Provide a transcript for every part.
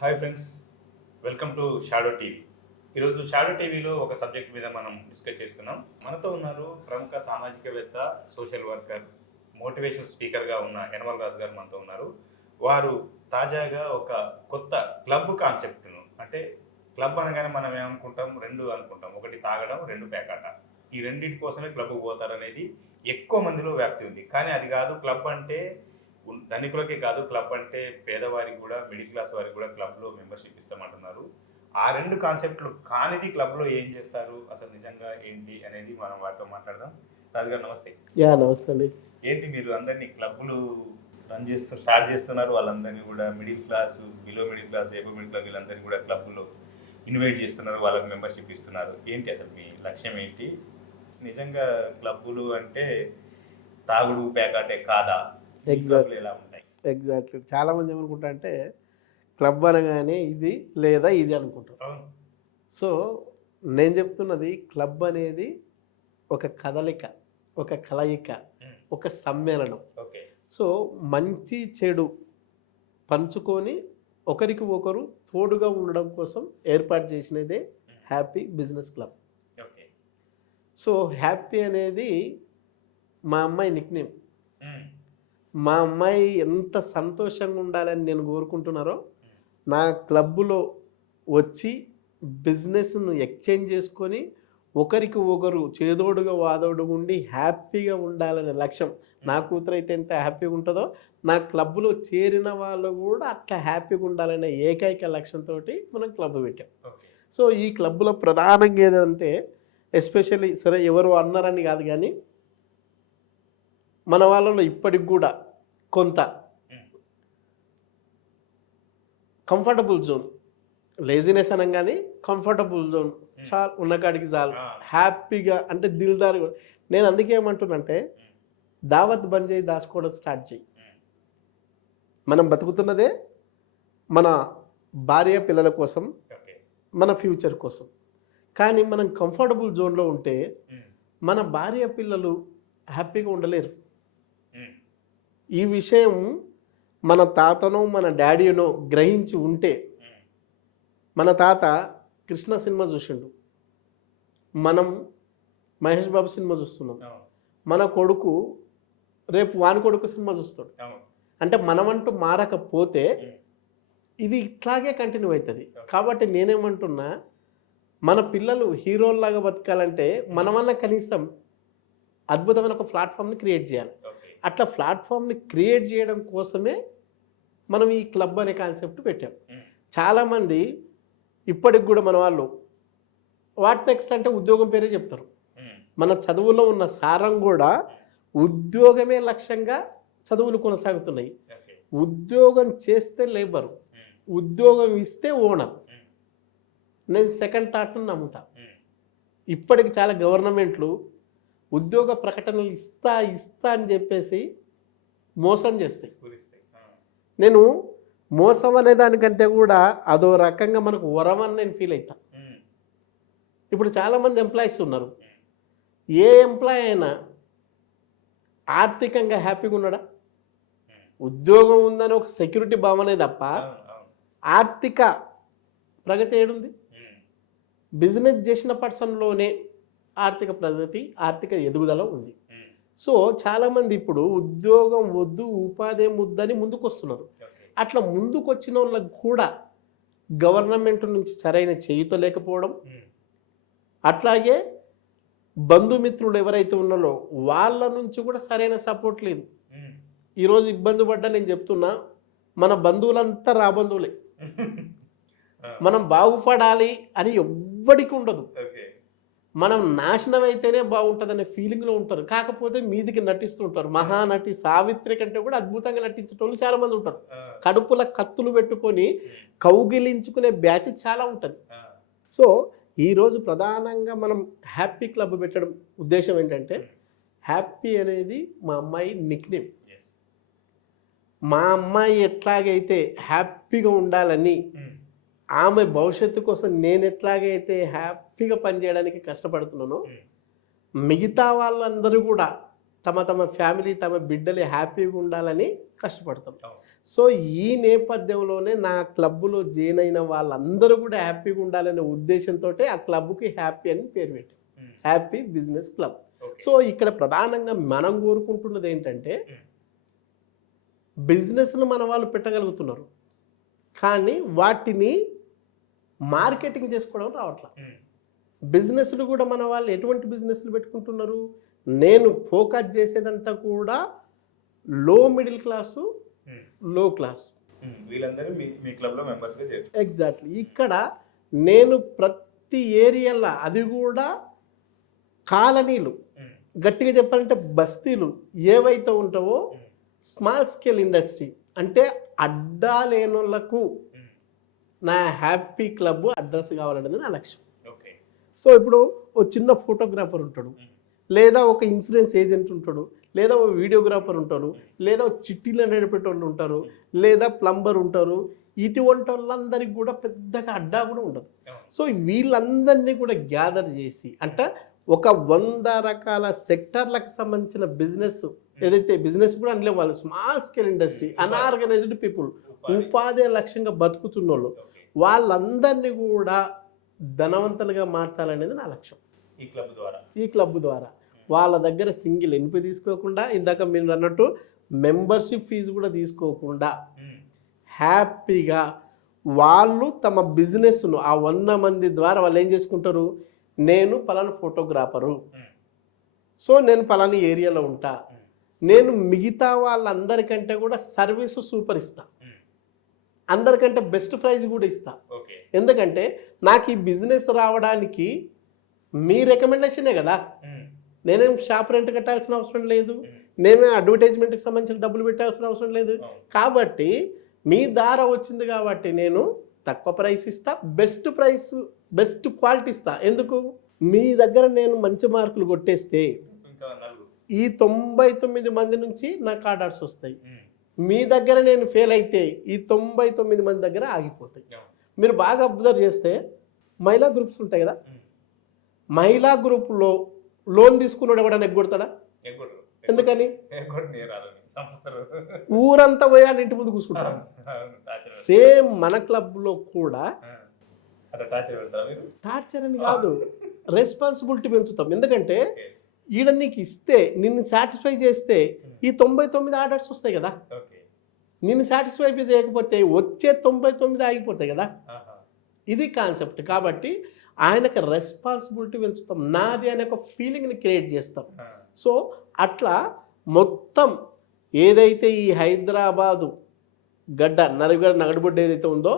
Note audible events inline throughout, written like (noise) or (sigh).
Hi friends welcome to shadow TV. ఈరోజు shadow టీవీలో ఒక సబ్జెక్ట్ మీద మనం డిస్కస్ చేస్తున్నాం మనతో ఉన్నారు ప్రముఖ సామాజికవేత్త సోషల్ వర్కర్ మోటివేషన్ స్పీకర్గా ఉన్న యనమల్ రాజు గారు మనతో ఉన్నారు. వారు తాజాగా ఒక కొత్త క్లబ్ కాన్సెప్ట్ను అంటే క్లబ్ అనగానే మనం ఏమనుకుంటాం? రెండు అనుకుంటాం. ఒకటి తాగడం రెండు పేకాట. ఈ రెండింటి కోసమే క్లబ్కు పోతారనేది ఎక్కువ మందిలో వ్యాప్తి ఉంది. కానీ అది కాదు క్లబ్ అంటే ధనికులకే కాదు క్లబ్ అంటే పేదవారికి కూడా మిడిల్ క్లాస్ వారికి కూడా క్లబ్లో మెంబర్షిప్ ఇస్తామంటున్నారు. ఆ రెండు కాన్సెప్ట్లు కానిది క్లబ్లో ఏం చేస్తారు అసలు నిజంగా ఏంటి అనేది మనం వారితో మాట్లాడదాం. రాజుగారు నమస్తే. యా నమస్తే అండి. ఏంటి మీరు అందరినీ క్లబ్లు రన్ చేస్తూ స్టార్ట్ చేస్తున్నారు? వాళ్ళందరినీ కూడా middle class below middle class above middle class వీళ్ళందరినీ కూడా క్లబ్లో ఇన్వైట్ చేస్తున్నారు వాళ్ళకి మెంబర్షిప్ ఇస్తున్నారు. ఏంటి అసలు మీ లక్ష్యం ఏంటి? నిజంగా క్లబ్బులు అంటే తాగుడు పేకాటే కాదా? ఎలా ఉంటాయి. ఎగ్జాక్ట్లీ. చాలామంది ఏమనుకుంటా అంటే క్లబ్ అనగానే ఇది లేదా ఇది అనుకుంటారు. సో నేను చెప్తున్నది క్లబ్ అనేది ఒక కదలిక ఒక కలయిక ఒక సమ్మేళనం. సో మంచి చెడు పంచుకొని ఒకరికి ఒకరు తోడుగా ఉండడం కోసం ఏర్పాటు చేసినదే happy business club. So happy అనేది మా అమ్మాయి నిక్నేమ్ మా అమ్మాయి ఎంత సంతోషంగా ఉండాలని నేను కోరుకుంటున్నారో నా క్లబ్బులో వచ్చి బిజినెస్ను ఎక్స్చేంజ్ చేసుకొని ఒకరికి ఒకరు చేదోడుగా వాదోడుగా ఉండి హ్యాపీగా ఉండాలనే లక్ష్యం. నా కూతురు అయితే ఎంత హ్యాపీగా ఉంటుందో నా క్లబ్లో చేరిన వాళ్ళు కూడా అట్లా హ్యాపీగా ఉండాలనే ఏకైక లక్ష్యంతో మనం క్లబ్ పెట్టాం. సో ఈ క్లబ్లో ప్రధానంగా ఏదంటే ఎస్పెషల్లీ సరే ఎవరు అన్నారని కాదు కానీ మన వాళ్ళలో ఇప్పటికి కూడా కొంత కంఫర్టబుల్ జోన్ లేజినెస్ అనగానే కంఫర్టబుల్ జోన్ చాలు ఉన్న కాడికి చాలు. హ్యాపీగా అంటే దిల్దార్ నేను అందుకే ఏమంటున్నంటే దావత్ బంద్ చేయి దాచుకోవడం స్టార్ట్ చేయి. ఉమ్, మనం బతుకుతున్నదే మన భార్య పిల్లల కోసం మన ఫ్యూచర్ కోసం. కానీ మనం కంఫర్టబుల్ జోన్లో ఉంటే ఉమ్, మన భార్య పిల్లలు హ్యాపీగా ఉండలేరు. ఈ విషయం మన తాతనో మన డాడీనో గ్రహించి ఉంటే మన తాత కృష్ణ సినిమా చూసిండు. మనం మహేష్ బాబు సినిమా చూస్తున్నాం. మన కొడుకు రేపు వాని కొడుకు సినిమా చూస్తాడు. అంటే మనమంటూ మారకపోతే ఇది ఇట్లాగే కంటిన్యూ అవుతుంది. కాబట్టి నేనేమంటున్నా మన పిల్లలు హీరోల్లాగా బతకాలంటే మనమన్నా కనీసం అద్భుతమైన ఒక ప్లాట్ఫామ్ని క్రియేట్ చేయాలి. అట్లా ప్లాట్ఫామ్ని క్రియేట్ చేయడం కోసమే మనం ఈ క్లబ్ అనే కాన్సెప్ట్ పెట్టాం. చాలామంది ఇప్పటికి కూడా మన వాళ్ళు వాట్ నెక్స్ట్ అంటే ఉద్యోగం పేరే చెప్తారు. మన చదువులో ఉన్న సారం కూడా ఉద్యోగమే లక్ష్యంగా చదువులు కొనసాగుతున్నాయి. ఉద్యోగం చేస్తే లేబరు ఉద్యోగం ఇస్తే ఓనర్. నేను సెకండ్ థాట్ను నమ్ముతా. ఇప్పటికి చాలా గవర్నమెంట్లు ఉద్యోగ ప్రకటనలు ఇస్తా ఇస్తా అని చెప్పేసి మోసం చేస్తాయి. నేను మోసం అనే దానికంటే కూడా అదో రకంగా మనకు వరం అని నేను ఫీల్ అవుతా ఇప్పుడు చాలామంది ఎంప్లాయీస్ ఉన్నారు. ఏ ఎంప్లాయ్ అయినా ఆర్థికంగా హ్యాపీగా ఉన్నాడా? ఉద్యోగం ఉందని ఒక సెక్యూరిటీ భావనే తప్ప ఆర్థిక ప్రగతి ఏడుంది? బిజినెస్ చేసిన పర్సన్లోనే ఆర్థిక ప్రగతి ఆర్థిక ఎదుగుదల ఉంది. సో చాలామంది ఇప్పుడు ఉద్యోగం వద్దు ఉపాధి ముద్దని ముందుకు వస్తున్నారు అట్లా ముందుకు వచ్చిన వాళ్ళకి కూడా గవర్నమెంట్ నుంచి సరైన చేయుత లేకపోవడం అట్లాగే బంధుమిత్రులు ఎవరైతే ఉన్నారో వాళ్ళ నుంచి కూడా సరైన సపోర్ట్ లేదు. ఈరోజు ఇబ్బంది పడ్డా నేను చెప్తున్నా మన బంధువులంతా రాబంధువులే. (laughs) మనం బాగుపడాలి అని ఎవ్వడికి ఉండదు. మనం నాశనం అయితేనే బాగుంటుందనే ఫీలింగ్లో ఉంటారు. కాకపోతే మీదికి నటిస్తుంటారు. మహానటి సావిత్రి కంటే కూడా అద్భుతంగా నటించేటోళ్ళు చాలా మంది ఉంటారు కడుపుల కత్తులు పెట్టుకొని కౌగిలించుకునే బ్యాచ్ చాలా ఉంటుంది. సో ఈరోజు ప్రధానంగా మనం హ్యాపీ క్లబ్ పెట్టడం ఉద్దేశం ఏంటంటే హ్యాపీ అనేది మా అమ్మాయి నిక్నేమ్. మా అమ్మాయి ఎట్లాగైతే హ్యాపీగా ఉండాలని ఉమ్, ఆమె భవిష్యత్తు కోసం నేను ఎట్లాగైతే హ్యాపీగా పనిచేయడానికి కష్టపడుతున్నానో మిగతా వాళ్ళందరూ కూడా తమ తమ ఫ్యామిలీ తమ బిడ్డలు హ్యాపీగా ఉండాలని కష్టపడతాం అవును. సో ఈ నేపథ్యంలోనే నా క్లబ్లో జాయిన్ అయిన వాళ్ళందరూ కూడా హ్యాపీగా ఉండాలనే ఉద్దేశంతో ఆ క్లబ్కి హ్యాపీ అని పేరు పెట్టి హ్యాపీ బిజినెస్ క్లబ్. సో ఇక్కడ ప్రధానంగా మనం కోరుకుంటున్నది ఏంటంటే బిజినెస్ను మన వాళ్ళు పెట్టగలుగుతున్నారు. కానీ వాటిని మార్కెటింగ్ చేసుకోవడం రావట్లేదు ఉమ్, బిజినెస్లు కూడా మన వాళ్ళు ఎటువంటి బిజినెస్లు పెట్టుకుంటున్నారు? నేను ఫోకస్ చేసేదంతా కూడా low middle class low class. వీళ్ళందరూ మీ మీ క్లబ్లో మెంబర్స్గా చేర్చు. ఎగ్జాక్ట్లీ. ఇక్కడ నేను ప్రతి ఏరియాలో అది కూడా కాలనీలు. గట్టిగా చెప్పాలంటే బస్తీలు ఏవైతే ఉంటావో స్మాల్ స్కేల్ ఇండస్ట్రీ అంటే అడ్డా లేనోళ్ళకు ఉమ్, నా హ్యాపీ క్లబ్ అడ్రస్ కావాలనేది నా లక్ష్యం. ఓకే. సో ఇప్పుడు ఓ చిన్న ఫోటోగ్రాఫర్ ఉంటాడు. లేదా ఒక ఇన్సూరెన్స్ ఏజెంట్ ఉంటాడు. లేదా ఒక వీడియోగ్రాఫర్ ఉంటారు లేదా చిట్టీలు నడిపేటోళ్ళు ఉంటారు. లేదా ప్లంబర్ ఉంటారు. ఇటువంటి వాళ్ళందరికీ కూడా పెద్దగా అడ్డా కూడా ఉండదు. సో వీళ్ళందరినీ కూడా గ్యాదర్ చేసి అంటే ఒక వంద రకాల సెక్టార్లకు సంబంధించిన బిజినెస్ ఏదైతే బిజినెస్ కూడా అంటే వాళ్ళు small scale industry unorganized people ఉపాధి. లక్ష్యంగా బతుకుతున్న వాళ్ళు. వాళ్ళందరినీ కూడా ధనవంతులుగా మార్చాలనేది నా లక్ష్యం. ఈ క్లబ్ ద్వారా. ఈ క్లబ్ ద్వారా. వాళ్ళ దగ్గర సింగిల్ ఎన్పి తీసుకోకుండా ఇందాక మీరు అన్నట్టు మెంబర్షిప్ ఫీజు కూడా తీసుకోకుండా హ్యాపీగా వాళ్ళు తమ బిజినెస్ను ఆ వంద మంది ద్వారా వాళ్ళు ఏం చేసుకుంటారు? నేను పలానా ఫోటోగ్రాఫరు. సో నేను పలానా ఏరియాలో ఉంటా. నేను మిగతా వాళ్ళందరికంటే కూడా సర్వీస్ సూపర్ ఇస్తా. అందరికంటే బెస్ట్ ప్రైజ్ కూడా ఇస్తా. ఎందుకంటే నాకు ఈ బిజినెస్ రావడానికి మీ రికమెండేషనే కదా. నేనేం షాప్ రెంట్ కట్టాల్సిన అవసరం లేదు. నేనే అడ్వర్టైజ్మెంట్కి సంబంధించిన డబ్బులు పెట్టాల్సిన అవసరం లేదు. కాబట్టి మీ దార వచ్చింది కాబట్టి నేను తక్కువ ప్రైస్ ఇస్తా బెస్ట్ ప్రైస్ బెస్ట్ క్వాలిటీ ఇస్తా. ఎందుకు? మీ దగ్గర నేను మంచి మార్కులు కొట్టేస్తే ఈ తొంభై తొమ్మిది మంది నుంచి నాకు ఆర్డర్స్ వస్తాయి. మీ దగ్గర నేను ఫెయిల్ అయితే ఈ తొంభై తొమ్మిది మంది దగ్గర ఆగిపోతాయి. మీరు బాగా అబ్జర్వ్ చేస్తే మహిళా గ్రూప్స్ ఉంటాయి కదా? మహిళా గ్రూప్లో లోన్ తీసుకున్నాడు ఎవడన్నా ఎగ్గొడతాడా. ఎందుకని. ఊరంతా పోయి వాళ్ళ ఇంటి ముందు కూర్చుంటారు. సేమ్ మన క్లబ్లో కూడా టార్చర్ అని కాదు రెస్పాన్సిబిలిటీ పెంచుతాం. ఎందుకంటే ఈడ నీకు ఇస్తే నిన్ను సాటిస్ఫై చేస్తే ఈ తొంభై తొమ్మిది ఆర్డర్స్ వస్తాయి కదా. నిన్ను సాటిస్ఫై చేయకపోతే వచ్చే తొంభై తొమ్మిది ఆగిపోతాయి కదా. ఇది కాన్సెప్ట్ కాబట్టి ఆయనకు రెస్పాన్సిబిలిటీ పెంచుతాం. నాది అనే ఒక ఫీలింగ్ని క్రియేట్ చేస్తాం. సో అట్లా మొత్తం ఏదైతే ఈ హైదరాబాదు గడ్డ నరగడ నగడుబొడ్డ ఏదైతే ఉందో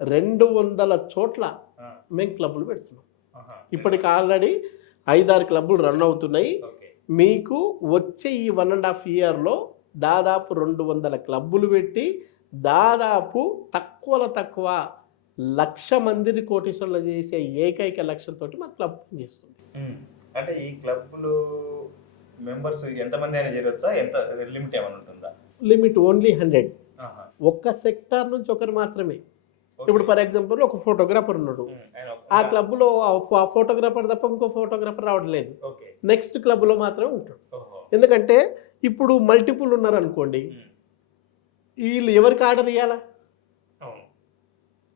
రెండు వందల చోట్ల మేము క్లబ్బులు పెడుతున్నాం. ఇప్పటికి ఆల్రెడీ ఐదారు క్లబ్బులు రన్ అవుతున్నాయి. మీకు వచ్చే ఈ వన్ అండ్ హాఫ్ ఇయర్లో దాదాపు రెండు వందల క్లబ్బులు పెట్టి దాదాపు తక్కువలో తక్కువ లక్ష మందిని కోటీశ్వర్లు చేసే ఏకైక లక్ష్యంతో మా క్లబ్ పనిచేస్తుంది. అంటే ఈ క్లబ్లో మెంబర్స్ ఎంతమంది అయినా చేరొచ్చా? ఎంత లిమిట్ ఏమైనా ఉంటుందా? Limit only hundred. ఒక్క సెక్టార్ నుంచి ఒకరు మాత్రమే. ఇప్పుడు ఫర్ ఎగ్జాంపుల్ ఒక ఫోటోగ్రాఫర్ ఉన్నాడు. ఉమ్, ఆయన ఒక- ఆ ఆ ఫోటోగ్రాఫర్ తప్ప ఇంకో ఫోటోగ్రాఫర్ రావడం లేదు. ఓకే నెక్స్ట్ క్లబ్లో మాత్రమే ఉంటాడు. ఎందుకంటే ఇప్పుడు మల్టిపుల్ ఉన్నారనుకోండి ఉమ్, వీళ్ళు ఎవరికి ఆర్డర్ ఇవ్వాలా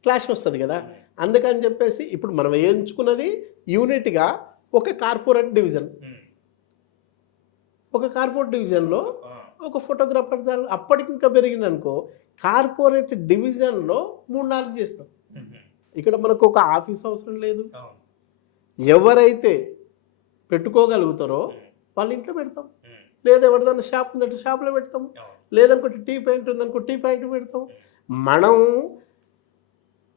క్లాష్ వస్తుంది కదా. అందుకని చెప్పేసి ఇప్పుడు మనం ఎంచుకున్నది యూనిట్గా ఒక కార్పొరేట్ డివిజన్. ఒక కార్పొరేట్ డివిజన్లో ఆ, ఒక ఫోటోగ్రాఫర్ చాలు. అప్పటికి ఇంకా పెరిగింది అనుకో కార్పొరేట్ డివిజన్లో మూడు నాలుగు చేస్తాం. ఇక్కడ మనకు ఒక ఆఫీస్ అవసరం లేదు. ఎవరైతే పెట్టుకోగలుగుతారో వాళ్ళ ఇంట్లో పెడతాం. లేదా ఎవరిదైనా షాప్ ఉందంటే షాప్లో పెడతాం. లేదనుకో టీ పాయింట్ ఉందనుకో టీ పాయింట్ పెడతాం. మనం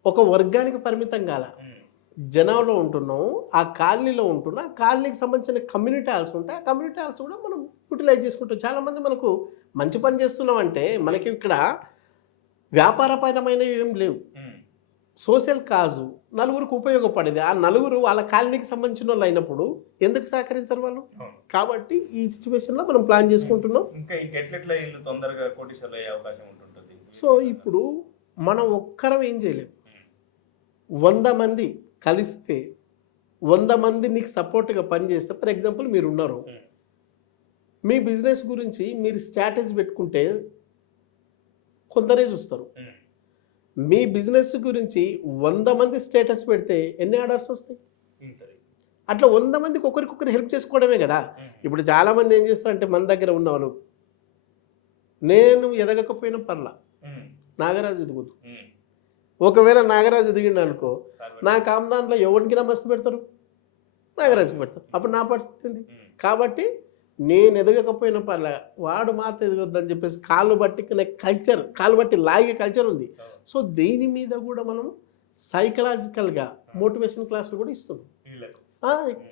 ఒక వర్గానికి పరిమితం కాల. ఉమ్, జనంలో ఉంటున్నాము ఆ కాలనీలో ఉంటున్నా ఆ కాలనీకి సంబంధించిన కమ్యూనిటీ హాల్స్ ఉంటాయి ఆ కమ్యూనిటీ హాల్స్ కూడా మనం యూటిలైజ్ చేసుకుంటాం. చాలామంది మనకు మంచి పని చేస్తున్నాం అంటే మనకి ఇక్కడ వ్యాపారపరమైన ఏం లేవు. సోషల్ కాజు నలుగురికి ఉపయోగపడేది. ఆ నలుగురు వాళ్ళ కాలనీకి సంబంధించిన వాళ్ళు అయినప్పుడు ఎందుకు సహకరించరు వాళ్ళు? కాబట్టి ఈ సిచ్యువేషన్లో మనం ప్లాన్ చేసుకుంటున్నాం. తొందరగా అవకాశం ఉంటుంటుంది. సో ఇప్పుడు మనం ఒక్కరం ఏం చేయలేం. వంద మంది కలిస్తే వంద మంది నీకు సపోర్ట్గా పనిచేస్తే ఫర్ ఎగ్జాంపుల్ మీరు ఉన్నారు. మీ బిజినెస్ గురించి మీరు స్ట్రాటజీ పెట్టుకుంటే కొందరే చూస్తారు. మీ బిజినెస్ గురించి వంద మంది స్టేటస్ పెడితే ఎన్ని ఆర్డర్స్ వస్తాయి. అట్లా వంద మందికి ఒకరికొకరు హెల్ప్ చేసుకోవడమే కదా. ఇప్పుడు చాలామంది ఏం చేస్తారంటే మన దగ్గర ఉన్నవాళ్ళు. నేను ఎదగకపోయినా పర్లా. నాగరాజు ఎదుగుదు. ఒకవేళ నాగరాజు ఎదిగిండు అనుకో నా కామ్ దాంట్లో ఎవరికి నమస్తే పెడతారు? నాగరాజుకి పెడతారు. అప్పుడు నా పరిస్థితి కాబట్టి నేను ఎదగకపోయినా పర్లే వాడు మాత్రం ఎదగొద్దని చెప్పేసి కాళ్ళు పట్టుకునే కల్చర్ కాళ్ళు బట్టి లాగే కల్చర్ ఉంది. సో దీని మీద కూడా మనం సైకలాజికల్గా మోటివేషన్ క్లాసులు కూడా ఇస్తున్నాం.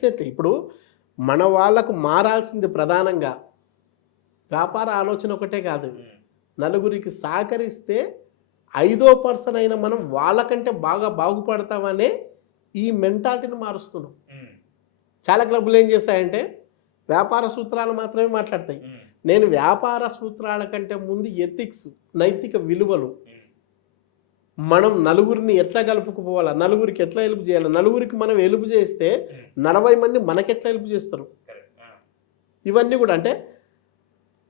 చేస్తే ఇప్పుడు మన వాళ్ళకు మారాల్సింది ప్రధానంగా వ్యాపార ఆలోచన ఒకటే కాదు. నలుగురికి సహకరిస్తే ఐదో పర్సన్ అయిన మనం వాళ్ళకంటే బాగా బాగుపడతామనే ఈ మెంటాలిటీని మారుస్తున్నాం. చాలా క్లబ్లు ఏం చేస్తాయంటే వ్యాపార సూత్రాలు మాత్రమే మాట్లాడతాయి. నేను వ్యాపార సూత్రాల కంటే ముందు ఎథిక్స్ నైతిక విలువలు మనం నలుగురిని ఎట్లా కలుపుకుపోవాలా? నలుగురికి ఎట్లా హెల్ప్ చేయాలి? నలుగురికి మనం హెల్ప్ చేస్తే. నలభై మంది మనకెట్లా హెల్ప్ చేస్తారు? ఇవన్నీ కూడా అంటే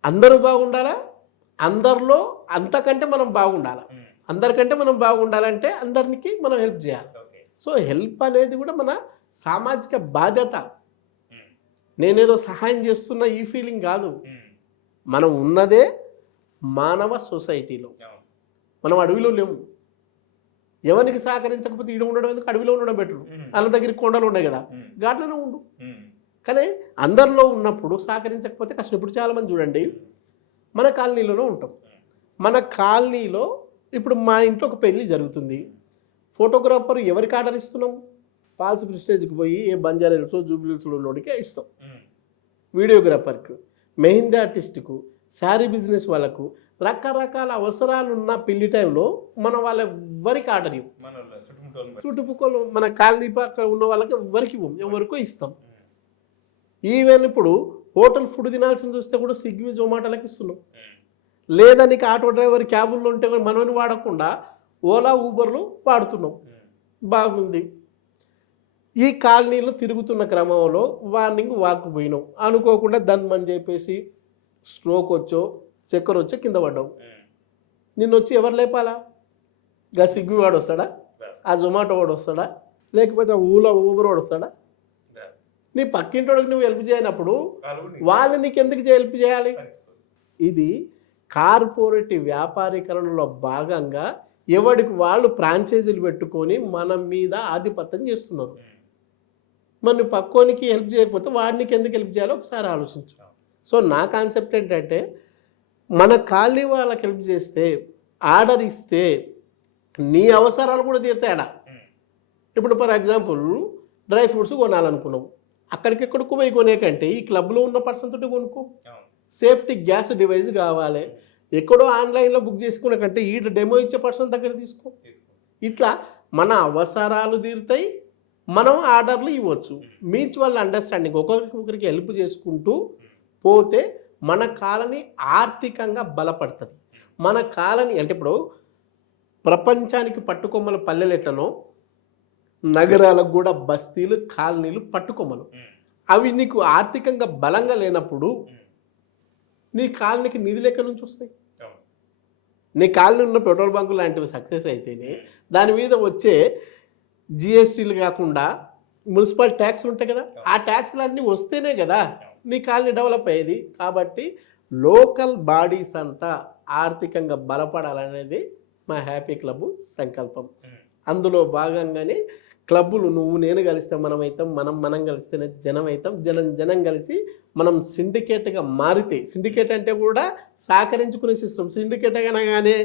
అందరూ బాగుండాలా? అందరిలో అంతకంటే మనం బాగుండాలా? అందరికంటే మనం బాగుండాలంటే అందరికి మనం హెల్ప్ చేయాలి. సో హెల్ప్ అనేది కూడా మన సామాజిక బాధ్యత. నేనేదో సహాయం చేస్తున్న ఈ ఫీలింగ్ కాదు. మనం ఉన్నదే మానవ సొసైటీలో. మనం అడవిలో లేము. ఎవరికి సహకరించకపోతే ఈడ ఉండడం ఎందుకు? అడవిలో ఉండడం బెటర్ వాళ్ళ దగ్గర కొండలు ఉన్నాయి కదా. ఘాట్లోనే ఉండు. కానీ అందరిలో ఉన్నప్పుడు సహకరించకపోతే కష్టం. ఇప్పుడు చాలామంది చూడండి మన కాలనీలలో ఉంటాం. మన కాలనీలో ఇప్పుడు మా ఇంట్లో ఒక పెళ్ళి జరుగుతుంది. ఫోటోగ్రాఫర్ ఎవరికి ఆర్డర్ ఇస్తున్నాం? పాల్స్ ప్రిస్టేజ్కి పోయి ఏ బంజారా హిల్స్ జూబ్లీస్లో ఉన్నోడికే ఇస్తాం వీడియోగ్రాఫర్కు మెహందీ ఆర్టిస్ట్కు శారీ బిజినెస్ వాళ్ళకు రకరకాల అవసరాలు ఉన్న పెళ్ళి టైంలో మన వాళ్ళ ఎవరికి ఆర్డర్ ఇవ్వం. చుట్టుపక్కల మన కాలనీ పక్కన ఉన్న వాళ్ళకి ఎవరికి ఇవ్వం. ఎవరికో ఇస్తాం. ఈవెన్ ఇప్పుడు హోటల్ ఫుడ్ తినాల్సింది వస్తే కూడా స్విగ్గీ జొమాటోలకు ఇస్తున్నాం. లేదా నీకు ఆటో డ్రైవర్ క్యాబుల్లో ఉంటే మనని వాడకుండా ఓలా ఊబర్లు వాడుతున్నాం. బాగుంది. ఈ కాలనీలో తిరుగుతున్న క్రమంలో వార్నింగ్ వాక్ పోయినాం. అనుకోకుండా దన్మని చెప్పేసి స్ట్రోక్ వచ్చో చక్కెర వచ్చో కింద పడ్డావు నిన్ను వచ్చి ఎవరు లేపాలా? గా స్విగ్గీ వాడు వస్తాడా? ఆ జొమాటో వాడు వస్తాడా? లేకపోతే ఆ ఊలా ఊబర్ వాడు వస్తాడా. నీ పక్కింటోడికి నువ్వు హెల్ప్ చేయనప్పుడు వాళ్ళు నీకు ఎందుకు హెల్ప్ చేయాలి. ఇది కార్పొరేట్ వ్యాపారీకరణలో భాగంగా ఎవడికి వాళ్ళు ఫ్రాంచైజీలు పెట్టుకొని మన మీద ఆధిపత్యం చేస్తున్నారు. నువ్వు పక్కోనికి హెల్ప్ చేయకపోతే వాడికి ఎందుకు హెల్ప్ చేయాలో ఒకసారి ఆలోచించు. సో నా కాన్సెప్ట్ ఏంటంటే మన కాలనీ వాళ్ళకి హెల్ప్ చేస్తే ఆర్డర్ ఇస్తే నీ అవసరాలు కూడా తీరుతాయడా ఉమ్, ఇప్పుడు ఫర్ ఎగ్జాంపుల్ డ్రై ఫ్రూట్స్ కొనాలనుకున్నావు. అక్కడికి ఎక్కడికి పోయి కొనే కంటే ఈ క్లబ్లో ఉన్న పర్సన్ తోటి కొనుక్కో. సేఫ్టీ గ్యాస్ డివైస్ కావాలి. ఎక్కడో ఆన్లైన్లో బుక్ చేసుకునే కంటే ఈ డెమో ఇచ్చే పర్సన్ దగ్గర తీసుకో. ఇట్లా మన అవసరాలు తీరుతాయి మనం ఆర్డర్లు ఇవ్వచ్చు. Mutual understanding. ఒకరికి ఒకరికి హెల్ప్ చేసుకుంటూ పోతే మన కాలనీ ఆర్థికంగా బలపడుతుంది. మన కాలనీ అంటే ఇప్పుడు ప్రపంచానికి పట్టుకొమ్మల పల్లెలు ఎట్లనో నగరాలకు కూడా బస్తీలు కాలనీలు పట్టుకొమ్మలు. అవి నీకు ఆర్థికంగా బలంగా లేనప్పుడు నీ కాలనీకి నిధులు ఎక్కడి నుంచి వస్తాయి. నీ కాలనీ ఉన్న పెట్రోల్ బంకు లాంటివి సక్సెస్ అయితేనే దాని మీద వచ్చే జిఎస్టీలు కాకుండా మున్సిపల్ ట్యాక్స్ ఉంటాయి కదా. ఆ ట్యాక్స్లు అన్నీ వస్తేనే కదా నీ కాలనీ డెవలప్ అయ్యేది. కాబట్టి లోకల్ బాడీస్ అంతా ఆర్థికంగా బలపడాలనేది మా హ్యాపీ క్లబ్ సంకల్పం. అందులో భాగంగానే క్లబ్బులు నువ్వు నేను కలిస్తే మనం అవుతాం మనం మనం కలిస్తేనే జనం అవుతాం జనం జనం కలిసి మనం సిండికేట్గా మారితే సిండికేట్ అంటే కూడా సహకరించుకునే సిస్టమ్. సిండికేట్ అనగానే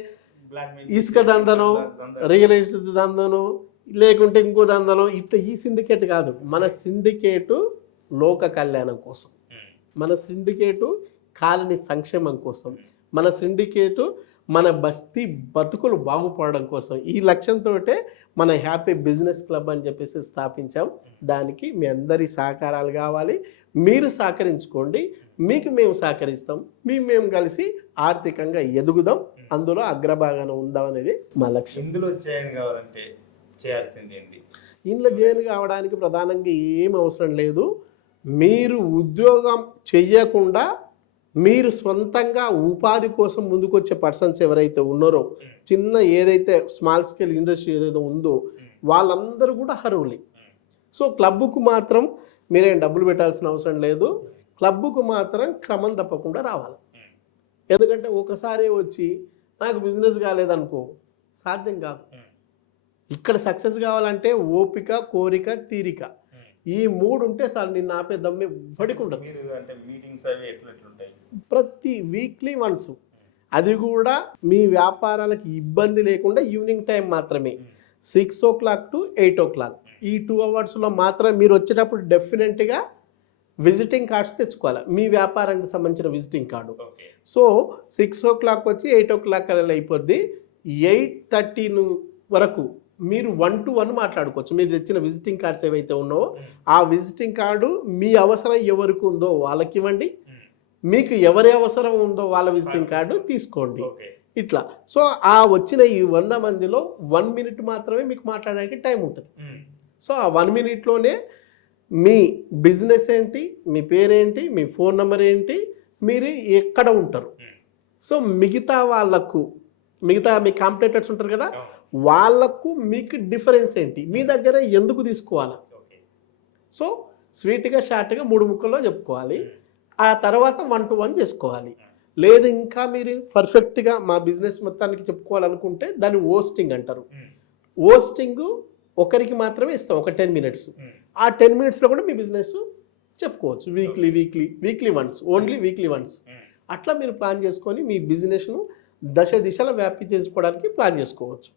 ఇసుక దందనం దందా. రియల్ ఎస్టేట్ దందను లేకుంటే ఇంకో దందనం ఇట్లా ఈ సిండికేట్ కాదు. మన సిండికేటు లోక కళ్యాణం కోసం. మన సిండికేటు కాలనీ సంక్షేమం కోసం. మన సిండికేటు మన బస్తీ బతుకులు బాగుపడడం కోసం. ఈ లక్ష్యంతో మన హ్యాపీ బిజినెస్ క్లబ్ అని చెప్పేసి స్థాపించాం. దానికి మీ అందరి సహకారాలు కావాలి. మీరు సహకరించుకోండి. మీకు మేము సహకరిస్తాం. మేము మేము కలిసి ఆర్థికంగా ఎదుగుదాం. అందులో అగ్రభాగాన ఉందాం అనేది మా లక్ష్యం. ఇందులో చేయని కావాలంటే చేయాల్సింది ఏంటి ఇంట్లో జైలు కావడానికి ప్రధానంగా ఏం అవసరం లేదు. మీరు ఉద్యోగం చెయ్యకుండా మీరు సొంతంగా ఉపాధి కోసం ముందుకొచ్చే పర్సన్స్ ఎవరైతే ఉన్నారో చిన్న ఏదైతే స్మాల్ స్కేల్ ఇండస్ట్రీ ఏదైతే ఉందో వాళ్ళందరూ కూడా అర్హులే. సో క్లబ్కు మాత్రం మీరేం డబ్బులు పెట్టాల్సిన అవసరం లేదు. క్లబ్కు మాత్రం క్రమం తప్పకుండా రావాలి. ఎందుకంటే ఒకసారి వచ్చి నాకు బిజినెస్ కాలేదనుకో సాధ్యం కాదు. ఇక్కడ సక్సెస్ కావాలంటే ఓపిక కోరిక తీరిక. ఈ మూడు ఉంటే సార్ నిన్ను ఆపే దమ్మె ఎట్లుంటాయి ప్రతి వీక్లీ వన్స్. అది కూడా మీ వ్యాపారాలకు ఇబ్బంది లేకుండా ఈవినింగ్ టైం మాత్రమే. Six o'clock to eight o'clock. ఈ టూ అవర్స్లో మాత్రం మీరు వచ్చేటప్పుడు డెఫినెట్గా విజిటింగ్ కార్డ్స్ తెచ్చుకోవాలి. మీ వ్యాపారానికి సంబంధించిన visiting card. So six o'clock వచ్చి ఎయిట్ ఓ క్లాక్ అలా అయిపోద్ది. ఎయిట్ థర్టీన్ వరకు మీరు వన్ టు వన్ మాట్లాడుకోవచ్చు. మీరు తెచ్చిన విజిటింగ్ కార్డ్స్ ఏవైతే ఉన్నావో ఆ విజిటింగ్ కార్డు మీ అవసరం ఎవరికి ఉందో వాళ్ళకి ఇవ్వండి. మీకు ఎవరి అవసరం ఉందో వాళ్ళ విజిటింగ్ కార్డు తీసుకోండి. ఇట్లా. సో ఆ వచ్చిన ఈ వంద మందిలో వన్ మినిట్ మాత్రమే మీకు మాట్లాడడానికి టైం ఉంటుంది. సో ఆ వన్ మినిట్లోనే మీ బిజినెస్ ఏంటి మీ పేరేంటి మీ ఫోన్ నెంబర్ ఏంటి మీరు ఎక్కడ ఉంటారు. సో మిగతా వాళ్ళకు మిగతా మీ కాంపిటేటర్స్ ఉంటారు కదా వాళ్ళకు మీకు డిఫరెన్స్ ఏంటి? మీ దగ్గర ఎందుకు తీసుకోవాలి? సో స్వీట్గా షార్ట్గా మూడు ముక్కల్లో చెప్పుకోవాలి. ఆ తర్వాత వన్ టు వన్ చేసుకోవాలి. లేదు ఇంకా మీరు పర్ఫెక్ట్గా మా బిజినెస్ మొత్తానికి చెప్పుకోవాలనుకుంటే దాన్ని ఓస్టింగ్ అంటారు. ఓస్టింగ్ ఒకరికి మాత్రమే ఇస్తాం ఒక టెన్ మినిట్స్. ఆ టెన్ మినిట్స్లో కూడా మీ బిజినెస్ చెప్పుకోవచ్చు. Weekly weekly weekly once only weekly once. అట్లా మీరు ప్లాన్ చేసుకొని మీ బిజినెస్ను దశ దిశల వ్యాప్తి చేసుకోవడానికి ప్లాన్ చేసుకోవచ్చు.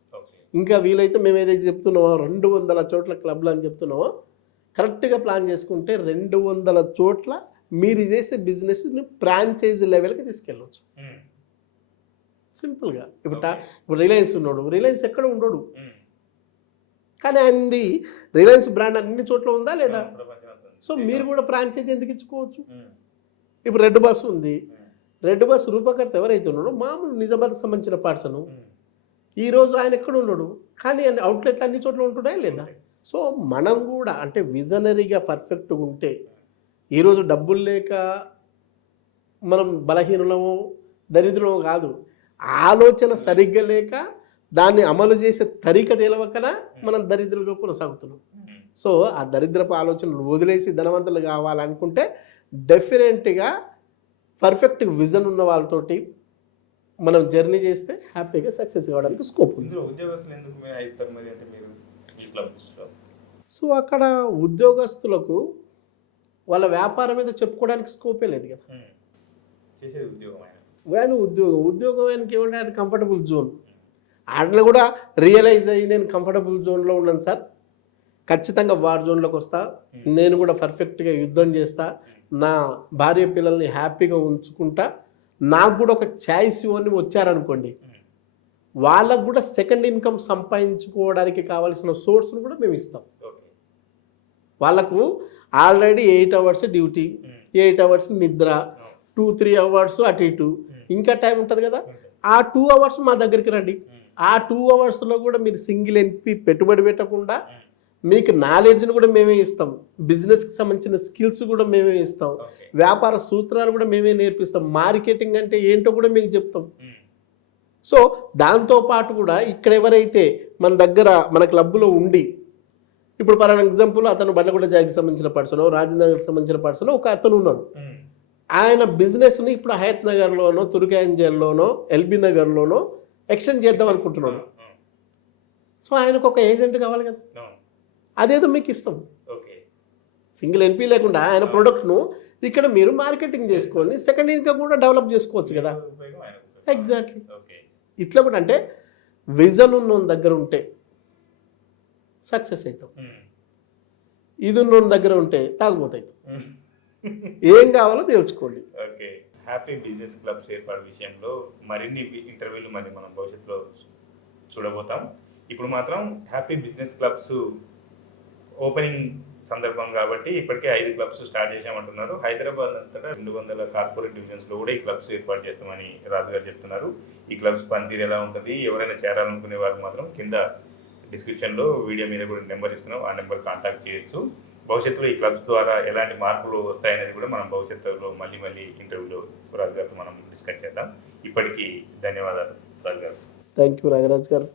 ఇంకా వీలైతే మేము ఏదైతే చెప్తున్నామో రెండు వందల చోట్ల క్లబ్లు అని చెప్తున్నామో కరెక్ట్గా ప్లాన్ చేసుకుంటే రెండు వందల చోట్ల మీరు చేసే బిజినెస్ని ఫ్రాంచైజీ లెవెల్కి తీసుకెళ్ళవచ్చు సింపుల్గా. ఇప్పుడు ఇప్పుడు రిలయన్స్ ఉన్నాడు. రిలయన్స్ ఎక్కడ ఉండడు. కానీ ఆయనది రిలయన్స్ బ్రాండ్ అన్ని చోట్ల ఉందా లేదా? సో మీరు కూడా ఫ్రాంచైజీ ఎందుకు ఇచ్చుకోవచ్చు? ఇప్పుడు రెడ్ బస్ ఉంది. రెడ్ బస్ రూపకర్త ఎవరైతే ఉన్నాడో మామూలు నిజామాబాద్ సంబంధించిన పర్సన్ ఈ రోజు ఆయన ఎక్కడ ఉండడు? కానీ ఆయన అవుట్లెట్లు అన్ని చోట్ల ఉంటున్నాయా లేదా? సో మనం కూడా అంటే విజనరీగా పర్ఫెక్ట్గా ఉంటే ఈరోజు డబ్బులు లేక మనం బలహీనమో దరిద్రమో కాదు. ఆలోచన సరిగ్గా లేక దాన్ని అమలు చేసే తరిక తెలవకన మనం దరిద్రులుగా కొనసాగుతున్నాం. సో ఆ దరిద్రపు ఆలోచనలు వదిలేసి ధనవంతులు కావాలనుకుంటే డెఫినెట్గా పర్ఫెక్ట్ విజన్ ఉన్న వాళ్ళతోటి మనం జర్నీ చేస్తే హ్యాపీగా సక్సెస్ కావడానికి స్కోప్ ఉంది. సో అక్కడ ఉద్యోగస్తులకు వాళ్ళ వ్యాపారం మీద చెప్పుకోవడానికి స్కోపే లేదు కదా. ఆయన. ఉద్యోగం ఉద్యోగం ఆయనకి ఏమంటే ఆయన కంఫర్టబుల్ జోన్ ఆటలో కూడా రియలైజ్ అయ్యి నేను కంఫర్టబుల్ జోన్లో ఉన్నాను సార్. ఖచ్చితంగా వార్ జోన్లోకి వస్తా. నేను కూడా పర్ఫెక్ట్గా యుద్ధం చేస్తా. నా భార్య పిల్లల్ని హ్యాపీగా ఉంచుకుంటా. నాకు కూడా ఒక ఛాయిస్ ఇవ్వని వచ్చారనుకోండి వాళ్ళకు కూడా సెకండ్ ఇన్కమ్ సంపాదించుకోవడానికి కావాల్సిన సోర్స్ను కూడా మేము ఇస్తాం. వాళ్ళకు already eight hours duty eight hours నిద్ర టూ త్రీ అవర్స్ అటు ఇటు ఇంకా టైం ఉంటుంది కదా? ఆ టూ అవర్స్ మా దగ్గరికి రండి. ఆ టూ అవర్స్లో కూడా మీరు సింగిల్ ఎన్పి పెట్టుబడి పెట్టకుండా మీకు నాలెడ్జ్ని కూడా మేమే ఇస్తాం. బిజినెస్కి సంబంధించిన స్కిల్స్ కూడా మేమే ఇస్తాం. వ్యాపార సూత్రాలు కూడా మేమే నేర్పిస్తాం. మార్కెటింగ్ అంటే ఏంటో కూడా మీకు చెప్తాం. సో దాంతో పాటు కూడా ఇక్కడ ఎవరైతే మన దగ్గర మన క్లబ్లో ఉండి ఇప్పుడు ఫర్ ఎగ్జాంపుల్ అతను బండగూడ జాగికి సంబంధించిన పర్సన్ రాజేంద్రనగర్కి సంబంధించిన పర్సన్ ఒక అతను ఉన్నాడు. ఆయన బిజినెస్ని ఇప్పుడు హయత్ నగర్లోనో తుర్కాంజల్లోనో ఎల్బీ నగర్లోనో ఎక్స్టెండ్ చేద్దాం అనుకుంటున్నాడు. సో ఆయనకు ఒక ఏజెంట్ కావాలి కదా. అదేదో మీకు ఇస్తాం ఓకే. సింగిల్ ఎన్పి లేకుండా ఆయన ప్రోడక్ట్ను ఇక్కడ మీరు మార్కెటింగ్ చేసుకొని సెకండ్ ఇన్కమ్ కూడా డెవలప్ చేసుకోవచ్చు కదా. Exactly okay. ఇట్లా కూడా అంటే విజన్ ఉన్న దగ్గర ఉంటే సక్సెస్ అవుతాం ఇది ఉన్న దగ్గర ఉంటే తాగుబోతాయి ఏం కావాలో తెలుసుకోండి ఓకే. హ్యాపీ బిజినెస్ క్లబ్స్ ఏర్పాటు విషయంలో మరిన్ని ఇంటర్వ్యూలు మరి మనం భవిష్యత్తులో చూడబోతాం. ఇప్పుడు మాత్రం హ్యాపీ బిజినెస్ క్లబ్స్ ఓపెనింగ్ సందర్భం కాబట్టి ఇప్పటికే ఐదు క్లబ్స్ స్టార్ట్ చేశామంటున్నారు. హైదరాబాద్ అంతటా రెండు వందల కార్పొరేట్ డివిజన్స్లో కూడా ఈ క్లబ్స్ ఏర్పాటు చేస్తామని రాజు గారు చెప్తున్నారు. ఈ క్లబ్స్ పనితీరు ఎలా ఉంటుంది ఎవరైనా చేరాలనుకునే వారు మాత్రం కింద డిస్క్రిప్షన్లో వీడియో మీద కూడా నెంబర్ ఇస్తున్నాం. ఆ నెంబర్ కాంటాక్ట్ చేయొచ్చు. భవిష్యత్తులో ఈ క్లబ్స్ ద్వారా ఎలాంటి మార్పులు వస్తాయనేది కూడా మనం భవిష్యత్తులో మళ్ళీ మళ్ళీ ఇంటర్వ్యూలో రాజు మనం డిస్కస్ చేద్దాం. ఇప్పటికీ ధన్యవాదాలు రాజు గారు థ్యాంక్ యూ నాగరాజ్ గారు.